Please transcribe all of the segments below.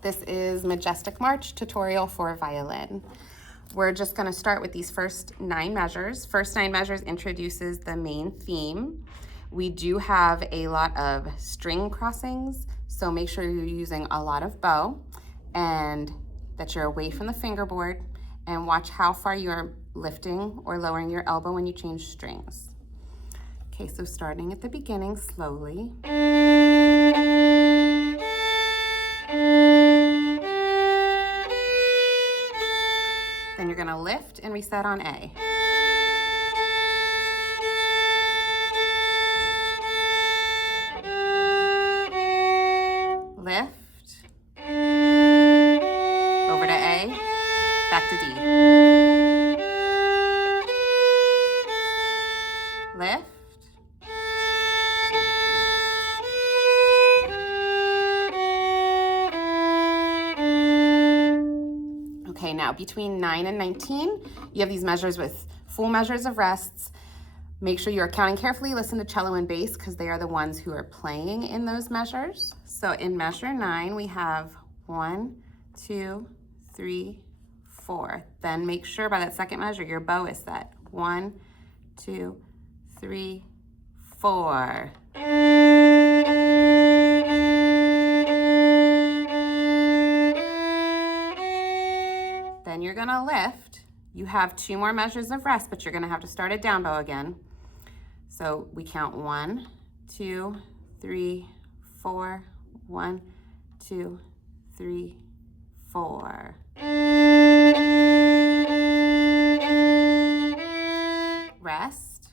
This is Majestic March tutorial for violin. We're just going to start with these first 9 measures. First 9 measures introduces the main theme. We do have a lot of string crossings, so make sure you're using a lot of bow and that you're away from the fingerboard, and watch how far you're lifting or lowering your elbow when you change strings. Okay, so starting at the beginning slowly. Then you're going to lift and reset on A. Lift. Over to A. Back to D. Lift. Okay, now between 9 and 19, you have these measures with full measures of rests. Make sure you're counting carefully, listen to cello and bass because they are the ones who are playing in those measures. So in measure 9, we have 1, 2, 3, 4. Then make sure by that second measure, your bow is set. 1, 2, 3, 4. Then you're gonna lift. You have 2 more measures of rest, but you're gonna have to start a down bow again. So we count 1, 2, 3, 4. 1, 2, 3, 4. Rest,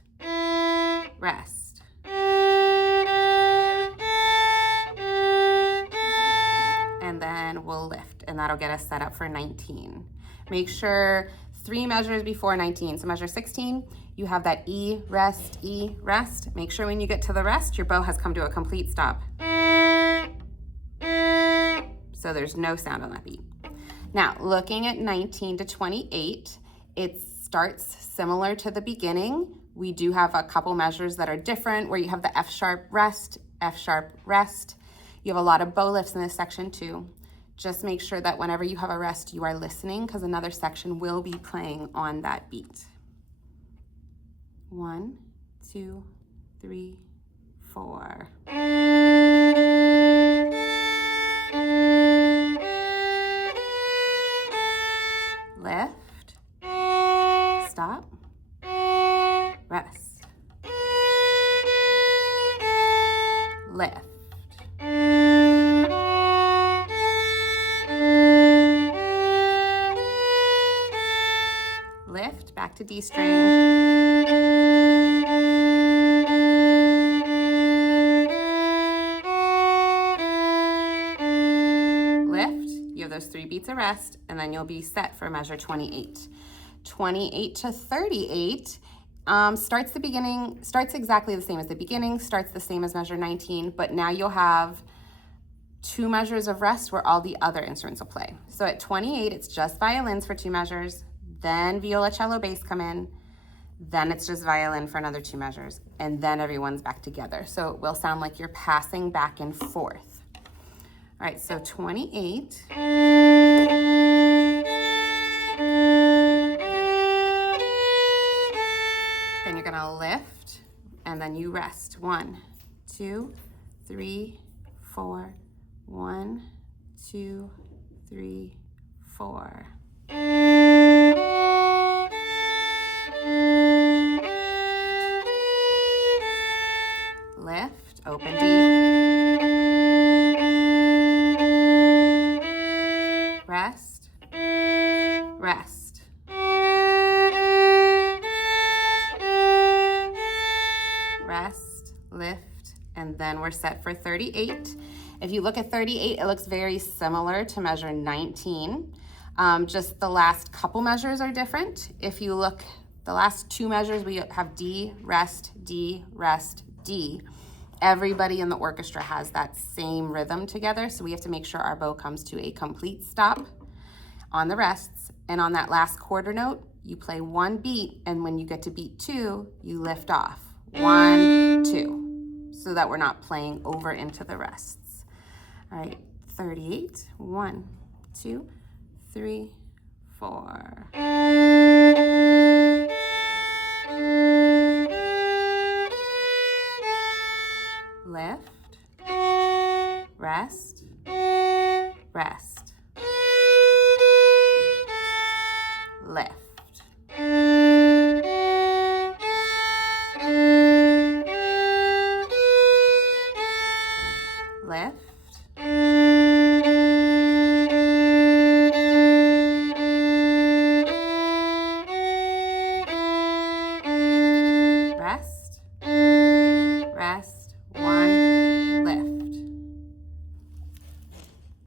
rest. And then we'll lift, and that'll get us set up for 19. Make sure 3 measures before 19. So measure 16, you have that E, rest, E, rest. Make sure when you get to the rest, your bow has come to a complete stop. So there's no sound on that beat. Now, looking at 19 to 28, it starts similar to the beginning. We do have a couple measures that are different where you have the F sharp rest, F sharp rest. You have a lot of bow lifts in this section too. Just make sure that whenever you have a rest, you are listening because another section will be playing on that beat. 1, 2, 3, 4. Lift, stop, rest, lift. Lift, back to D string. Lift, you have those 3 beats of rest, and then you'll be set for measure 28. 28 to 38 starts exactly the same as the beginning, starts the same as measure 19, but now you'll have 2 measures of rest where all the other instruments will play. So at 28, it's just violins for 2 measures, then viola, cello, bass come in, then it's just violin for another 2 measures, and then everyone's back together. So it will sound like you're passing back and forth. All right, so 28. Then you're gonna lift, and then you rest. 1, 2, 3, 4. 1, 2, 3, 4. Lift, open D. Rest, rest. Rest, lift, and then we're set for 38. If you look at 38, it looks very similar to measure 19. Just the last couple measures are different. If you look, the last 2 measures, we have D, rest, D, rest, D. Everybody in the orchestra has that same rhythm together, so we have to make sure our bow comes to a complete stop on the rests. And on that last quarter note, you play 1 beat, and when you get to beat 2, you lift off. 1, 2, so that we're not playing over into the rests. All right, 38. 1, 2, 3, 4. Lift, rest, rest.